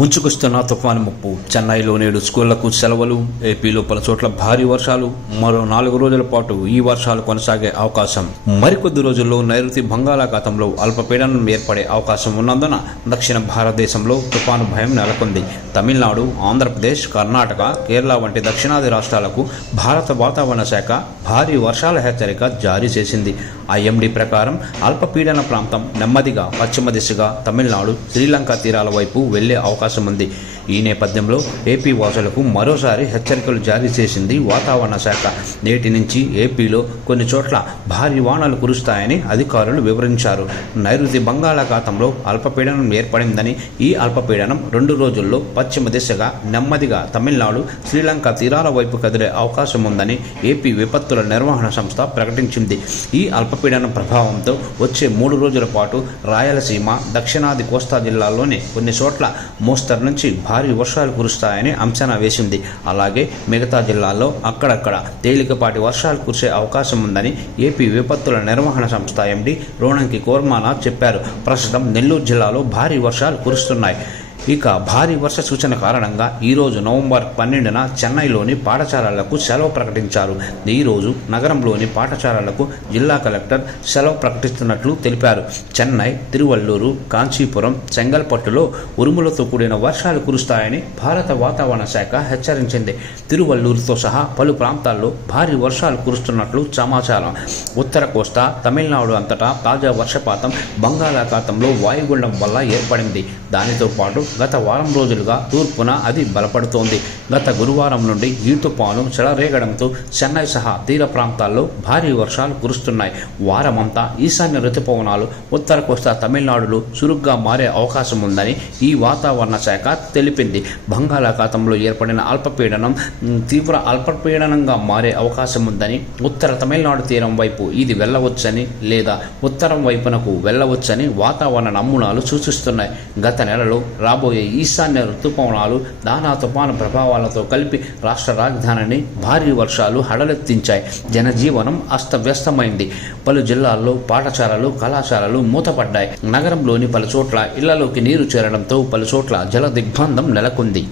ముంచుకొస్తున్న తుఫాను ముప్పు. చెన్నైలో నేడు స్కూళ్లకు సెలవులు. ఏపీలో పలు చోట్ల భారీ వర్షాలు. మరో 4 రోజుల పాటు ఈ వర్షాలు కొనసాగే అవకాశం. మరికొద్ది రోజుల్లో నైరుతి బంగాళాఖాతంలో అల్పపీడనం ఏర్పడే అవకాశం ఉన్నందున దక్షిణ భారతదేశంలో తుఫాను భయం నెలకొంది. తమిళనాడు, ఆంధ్రప్రదేశ్, కర్ణాటక, కేరళ వంటి దక్షిణాది రాష్ట్రాలకు భారత వాతావరణ శాఖ భారీ వర్షాల హెచ్చరిక జారీ చేసింది. ఐఎండీ ప్రకారం అల్పపీడన ప్రాంతం నెమ్మదిగా పశ్చిమ దిశగా తమిళనాడు, శ్రీలంక తీరాల వైపు వెళ్లే అవకాశం ఉంది. ఈ నేపథ్యంలో ఏపీ వాసులకు మరోసారి హెచ్చరికలు జారీ చేసింది వాతావరణ శాఖ. నేటి నుంచి ఏపీలో కొన్ని చోట్ల భారీ వానలు కురుస్తాయని అధికారులు వివరించారు. నైరుతి బంగాళాఖాతంలో అల్పపీడనం ఏర్పడిందని, ఈ అల్పపీడనం 2 రోజుల్లో పశ్చిమ దిశగా నెమ్మదిగా తమిళనాడు, శ్రీలంక తీరాల వైపు కదిలే అవకాశం ఉందని ఏపీ విపత్తుల నిర్వహణ సంస్థ ప్రకటించింది. ఈ అల్పపీడనం ప్రభావంతో వచ్చే 3 రోజుల పాటు రాయలసీమ, దక్షిణాది కోస్తా జిల్లాల్లోని కొన్ని చోట్ల మోస్తరు నుంచి భారీ వర్షాలు కురుస్తాయని అంచనా వేసింది. అలాగే మిగతా జిల్లాల్లో అక్కడక్కడ తేలికపాటి వర్షాలు కురిసే అవకాశం ఉందని ఏపీ విపత్తుల నిర్వహణ సంస్థ ఎండీ రోణంకి కోర్మానాథ్ చెప్పారు. ప్రస్తుతం నెల్లూరు జిల్లాలో భారీ వర్షాలు కురుస్తున్నాయి. ఇక భారీ వర్ష సూచన కారణంగా ఈరోజు నవంబర్ 12న చెన్నైలోని పాఠశాలలకు సెలవు ప్రకటించారు. ఈరోజు నగరంలోని పాఠశాలలకు జిల్లా కలెక్టర్ సెలవు ప్రకటిస్తున్నట్లు తెలిపారు. చెన్నై, తిరువల్లూరు, కాంచీపురం, చెంగల్పట్టులో ఉరుములతో కూడిన వర్షాలు కురుస్తాయని భారత వాతావరణ శాఖ హెచ్చరించింది. తిరువల్లూరుతో సహా పలు ప్రాంతాల్లో భారీ వర్షాలు కురుస్తున్నట్లు సమాచారం. ఉత్తర కోస్తా, తమిళనాడు అంతటా తాజా వర్షపాతం బంగాళాఖాతంలో వాయుగుండం వల్ల ఏర్పడింది. దానితో పాటు గత వారం రోజులుగా తూర్పున అది బలపడుతోంది. గత గురువారం నుండి ఈ తుపాను చెలరేగడంతో చెన్నై సహా తీర ప్రాంతాల్లో భారీ వర్షాలు కురుస్తున్నాయి. వారమంతా ఈశాన్య రుతుపవనాలు ఉత్తర కోస్తా తమిళనాడులో చురుగ్గా మారే అవకాశం ఉందని ఈ వాతావరణ శాఖ తెలిపింది. బంగాళాఖాతంలో ఏర్పడిన అల్పపీడనం తీవ్ర అల్పపీడనంగా మారే అవకాశం ఉందని, ఉత్తర తమిళనాడు తీరం వైపు ఇది వెళ్ళవచ్చని లేదా ఉత్తరం వైపునకు వెళ్ళవచ్చని వాతావరణ నమూనాలు సూచిస్తున్నాయి. గత నెలలో రాబోయే ఈశాన్య ఋతుపవనాలు దానా తుపాను ప్రభావాలతో కలిపి రాష్ట్ర రాజధానిని భారీ వర్షాలు హడలెత్తించాయి. జనజీవనం అస్తవ్యస్తమైంది. పలు జిల్లాల్లో పాఠశాలలు, కళాశాలలు మూతపడ్డాయి. నగరంలోని పలు చోట్ల ఇళ్లలోకి నీరు చేరడంతో పలు చోట్ల జల దిగ్బంధం నెలకొంది.